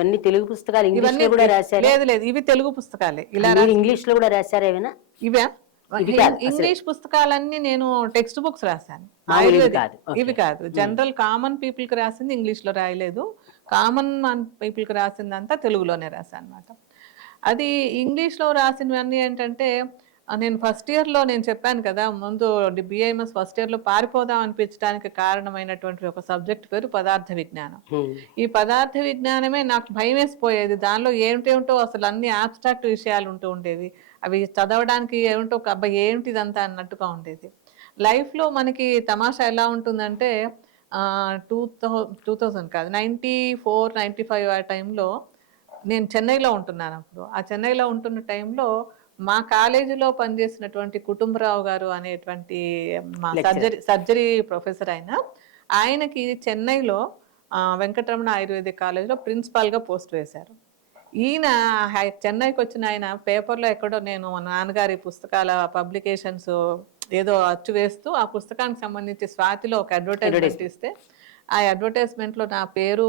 ఇవన్నీ తెలుగు పుస్తకాలు ఇంగ్లీష్లో కూడా రాశారు? లేదు లేదు ఇవి తెలుగు పుస్తకాలే. ఇలా ఇంగ్లీష్లో కూడా రాశారా ఏమైనా? ఇవే? ఇంగ్లీష్ పుస్తకాలన్నీ నేను టెక్స్ట్ బుక్స్ రాశాను. ఇవి. కాదు. జనరల్ కామన్ పీపుల్కి రాసింది ఇంగ్లీష్లో రాయలేదు. కామన్ పీపుల్కి రాసిందంతా తెలుగులోనే రాశాను అనమాట అది ఇంగ్లీష్లో రాసినవన్నీ ఏంటంటే నేను ఫస్ట్ ఇయర్లో నేను చెప్పాను కదా ముందు బిఐఎంఎస్ ఫస్ట్ ఇయర్లో పారిపోదాం అనిపించడానికి కారణమైనటువంటి ఒక సబ్జెక్ట్ పేరు పదార్థ విజ్ఞానం. ఈ పదార్థ విజ్ఞానమే నాకు భయం వేసిపోయేది దానిలో ఏమిటేమిటో అసలు అన్ని ఆబ్స్ట్రాక్ట్ విషయాలు ఉంటూ ఉండేవి. అవి చదవడానికి ఏమిటో ఒక అబ్బాయి ఏమిటి ఇదంతా అన్నట్టుగా ఉండేది. లైఫ్లో మనకి తమాషా ఎలా ఉంటుందంటే టూ థౌ టూ థౌజండ్ కాదు నైంటీ ఫోర్ నైంటీ ఫైవ్ ఆ టైంలో నేను చెన్నైలో ఉంటున్నాను అప్పుడు. ఆ చెన్నైలో ఉంటున్న టైంలో మా కాలేజీలో పనిచేసినటువంటి కుటుంబరావు గారు అనేటువంటి మా సర్జరీ సర్జరీ ప్రొఫెసర్ ఆయన. ఆయనకి చెన్నైలో వెంకటరమణ ఆయుర్వేదిక్ కాలేజ్లో ప్రిన్సిపాల్గా పోస్ట్ వేశారు. ఈయన చెన్నైకి వచ్చిన ఆయన పేపర్లో ఎక్కడో నేను మా నాన్నగారి పుస్తకాల పబ్లికేషన్స్ ఏదో అచ్చు వేస్తూ ఆ పుస్తకానికి సంబంధించి స్వాతిలో ఒక అడ్వర్టైజ్మెంట్ ఇస్తే ఆ అడ్వర్టైజ్మెంట్లో నా పేరు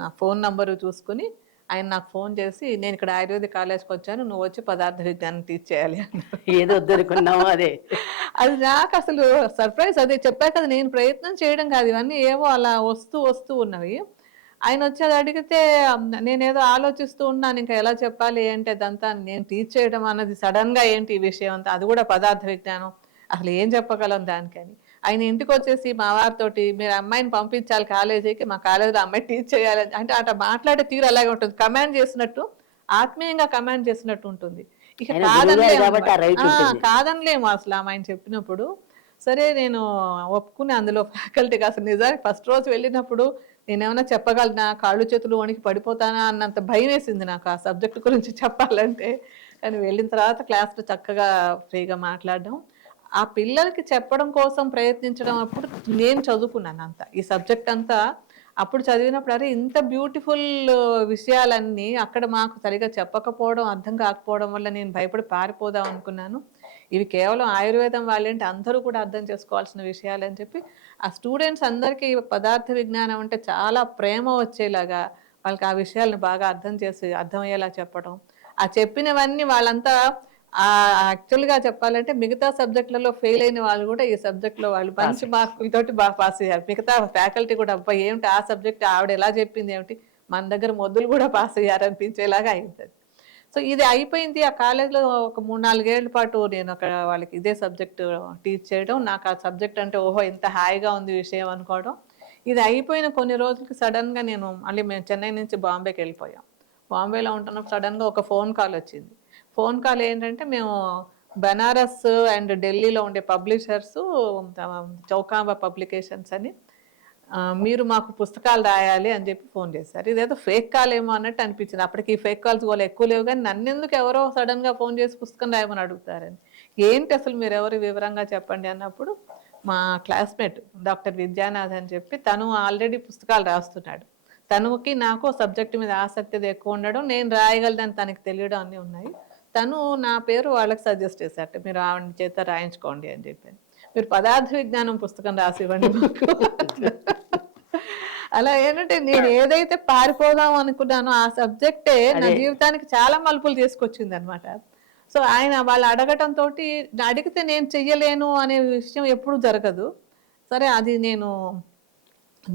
నా ఫోన్ నంబరు చూసుకుని ఆయన నాకు ఫోన్ చేసి నేను ఇక్కడ ఆయుర్వేదిక్ కాలేజ్కి వచ్చాను నువ్వు వచ్చి పదార్థ విజ్ఞానం టీచ్ చేయాలి అన్నారు. ఏదో వద్దనుకున్నాము అదే. అది నాకు అసలు సర్ప్రైజ్ అదే చెప్పా కదా నేను ప్రయత్నం చేయడం కాదు ఇవన్నీ ఏవో అలా వస్తూ వస్తూ ఉన్నవి. ఆయన వచ్చి అది అడిగితే నేనేదో ఆలోచిస్తూ ఉన్నాను ఇంకా ఎలా చెప్పాలి ఏంటి అదంతా నేను టీచ్ చేయడం అన్నది సడన్గా ఏంటి ఈ విషయం అంతా అది కూడా పదార్థ విజ్ఞానం అసలు ఏం చెప్పగలం దానికని. ఆయన ఇంటికి వచ్చేసి మా వారితోటి మీరు అమ్మాయిని పంపించాలి కాలేజీకి మా కాలేజీలో అమ్మాయి టీచ్ చేయాలి అంటే అట్లా మాట్లాడే తీరు అలాగే ఉంటుంది. కమాండ్ చేసినట్టు ఆత్మీయంగా కమాండ్ చేసినట్టు ఉంటుంది. ఇక కాదనలేము. కాదనలేము అసలు ఆమె ఆయన చెప్పినప్పుడు. సరే నేను ఒప్పుకుని అందులో ఫ్యాకల్టీకి అసలు నిజానికి ఫస్ట్ రోజు వెళ్ళినప్పుడు నేనేమైనా చెప్పగలనా? కాళ్ళు చేతులు వణికి పడిపోతానా? అన్నంత భయం వేసింది నాకు ఆ సబ్జెక్ట్ గురించి చెప్పాలంటే. కానీ వెళ్ళిన తర్వాత క్లాస్లో చక్కగా ఫ్రీగా మాట్లాడడం. ఆ పిల్లలకి చెప్పడం కోసం ప్రయత్నించడం అప్పుడు నేను చదువుకున్నాను అంత. ఈ సబ్జెక్ట్ అంతా అప్పుడు చదివినప్పుడు అరే ఇంత బ్యూటిఫుల్ విషయాలన్నీ అక్కడ మాకు సరిగా చెప్పకపోవడం అర్థం కాకపోవడం వల్ల నేను భయపడి పారిపోదాం అనుకున్నాను. ఇవి కేవలం ఆయుర్వేదం వాళ్ళేంటి అందరూ కూడా అర్థం చేసుకోవాల్సిన విషయాలు అని చెప్పి ఆ స్టూడెంట్స్ అందరికీ పదార్థ విజ్ఞానం అంటే చాలా ప్రేమ వచ్చేలాగా వాళ్ళకి ఆ విషయాలను బాగా అర్థం చేసి అర్థమయ్యేలా చెప్పడం. ఆ చెప్పినవన్నీ వాళ్ళంతా యాక్చువల్గా చెప్పాలంటే మిగతా సబ్జెక్టులలో ఫెయిల్ అయిన వాళ్ళు కూడా ఈ సబ్జెక్ట్లో వాళ్ళు మంచి మార్కులతోటి బాగా పాస్ అయ్యారు. మిగతా ఫ్యాకల్టీ కూడా అబ్బా ఏమిటి ఆ సబ్జెక్ట్ ఆవిడ ఎలా చెప్పింది ఏమిటి? మన దగ్గర మొద్దులు కూడా పాస్ అయ్యారు అనిపించేలాగా అయింది. సో ఇది అయిపోయింది. ఆ కాలేజ్లో ఒక మూడు నాలుగేళ్ళ పాటు నేను అక్కడ వాళ్ళకి ఇదే సబ్జెక్ట్ టీచ్ చేయడం. నాకు ఆ సబ్జెక్ట్ అంటే ఓహో ఇంత హాయిగా ఉంది విషయం అనుకోవడం. ఇది అయిపోయిన కొన్ని రోజులకి సడన్గా నేను మళ్ళీ మేము చెన్నై నుంచి బాంబేకి వెళ్ళిపోయాం. బాంబేలో ఉంటున్నప్పుడు సడన్గా ఒక ఫోన్ కాల్ వచ్చింది. ఫోన్ కాల్ ఏంటంటే మేము బనారస్ అండ్ ఢిల్లీలో ఉండే పబ్లిషర్స్ చౌకాంబ పబ్లికేషన్స్ అని మీరు మాకు పుస్తకాలు రాయాలి అని చెప్పి ఫోన్ చేశారు. ఇదేదో ఫేక్ కాల్ ఏమో అన్నట్టు అనిపించింది. అప్పటికి ఈ ఫేక్ కాల్స్ కూడా ఎక్కువ లేవు కానీ నన్ను ఎందుకు ఎవరో సడన్గా ఫోన్ చేసి పుస్తకం రాయమని అడుగుతారని. ఏంటి అసలు మీరు ఎవరు వివరంగా చెప్పండి అన్నప్పుడు మా క్లాస్మేట్ డాక్టర్ విద్యానాథ్ అని చెప్పి తను ఆల్రెడీ పుస్తకాలు రాస్తున్నాడు. తనుకి నాకు సబ్జెక్ట్ మీద ఆసక్తి ఎక్కువ ఉండడం నేను రాయగలదని తనకి తెలియడం అన్నీ ఉన్నాయి. తను నా పేరు వాళ్ళకి సజెస్ట్ చేశారట. మీరు ఆవిడ చేత రాయించుకోండి అని చెప్పాను మీరు పదార్థ విజ్ఞానం పుస్తకం రాసి ఇవ్వండి మాకు అలా ఏంటంటే నేను ఏదైతే పారిపోదాం అనుకున్నానో ఆ సబ్జెక్టే నా జీవితానికి చాలా మలుపులు తీసుకొచ్చింది అనమాట సో ఆయన వాళ్ళు అడగటం తోటి అడిగితే నేను చెయ్యలేను అనే విషయం ఎప్పుడు జరగదు. సరే అది నేను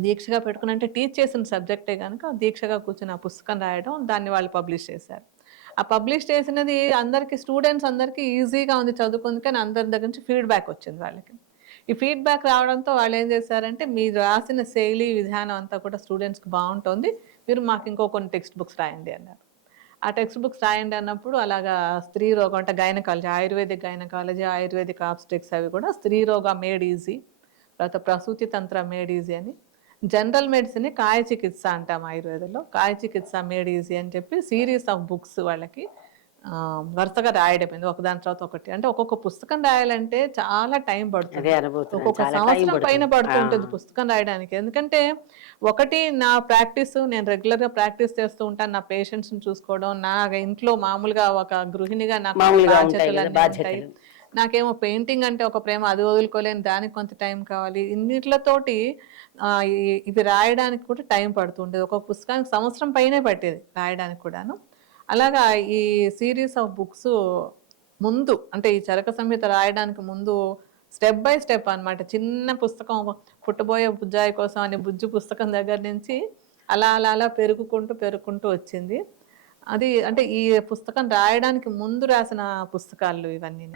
దీక్షగా పెట్టుకుని అంటే టీచ్ చేసిన సబ్జెక్టే కనుక దీక్షగా కూర్చుని ఆ పుస్తకం రాయడం దాన్ని వాళ్ళు పబ్లిష్ చేశారు. ఆ పబ్లిష్ చేసినది అందరికీ స్టూడెంట్స్ అందరికీ ఈజీగా ఉంది చదువుకుందుకని అందరి దగ్గర నుంచి ఫీడ్బ్యాక్ వచ్చింది వాళ్ళకి. ఈ ఫీడ్బ్యాక్ రావడంతో వాళ్ళు ఏం చేశారంటే మీరు రాసిన శైలి విధానం అంతా కూడా స్టూడెంట్స్కి బాగుంటుంది మీరు మాకు ఇంకో కొన్ని టెక్స్ట్ బుక్స్ రాయండి అన్నారు. ఆ టెక్స్ట్ బుక్స్ రాయండి అన్నప్పుడు అలాగా స్త్రీ రోగం అంటే gynaecology ayurvedic gynaecology ayurvedic obstetrics అవి కూడా స్త్రీ రోగ మేడ్ ఈజీ తర్వాత ప్రసూతి తంత్ర మేడ్ ఈజీ అని జనరల్ మెడిసిన్ కాయ చికిత్స అంటాం ఆయుర్వేదంలో. కాయ చికిత్స మేడ్ ఈజీ అని చెప్పి సిరీస్ ఆఫ్ బుక్స్ వాళ్ళకి వరుసగా రాయడం ఒకదాని తర్వాత ఒకటి. అంటే ఒక్కొక్క పుస్తకం రాయాలంటే చాలా టైం పడుతుంది. ఒక్కొక్క సంవత్సరం పైన పడుతుంటుంది పుస్తకం రాయడానికి. ఎందుకంటే ఒకటి నా ప్రాక్టీస్ నేను రెగ్యులర్గా ప్రాక్టీస్ చేస్తూ ఉంటాను నా పేషెంట్స్ని చూసుకోవడం నా ఇంట్లో మామూలుగా ఒక గృహిణిగా నాకు బాధ్యతలు. నాకేమో పెయింటింగ్ అంటే ఒక ప్రేమ అది వదులుకోలేను దానికి కొంత టైం కావాలి. ఇన్నిట్లతోటి ఇది ఇవి రాయడానికి కూడా టైం పడుతుండేది. ఒక పుస్తకానికి సంవత్సరం పైనే పట్టేది రాయడానికి కూడాను. అలాగా ఈ సిరీస్ ఆఫ్ బుక్స్ ముందు అంటే ఈ చరక సంహిత రాయడానికి ముందు స్టెప్ బై స్టెప్ అనమాట చిన్న పుస్తకం పుట్టబోయే బుజ్జాయి కోసం అనే బుజ్జు పుస్తకం దగ్గర నుంచి అలా అలా అలా పెరుగుకుంటూ పెరుగుకుంటూ వచ్చింది. అది అంటే ఈ పుస్తకం రాయడానికి ముందు రాసిన పుస్తకాలు ఇవన్నీ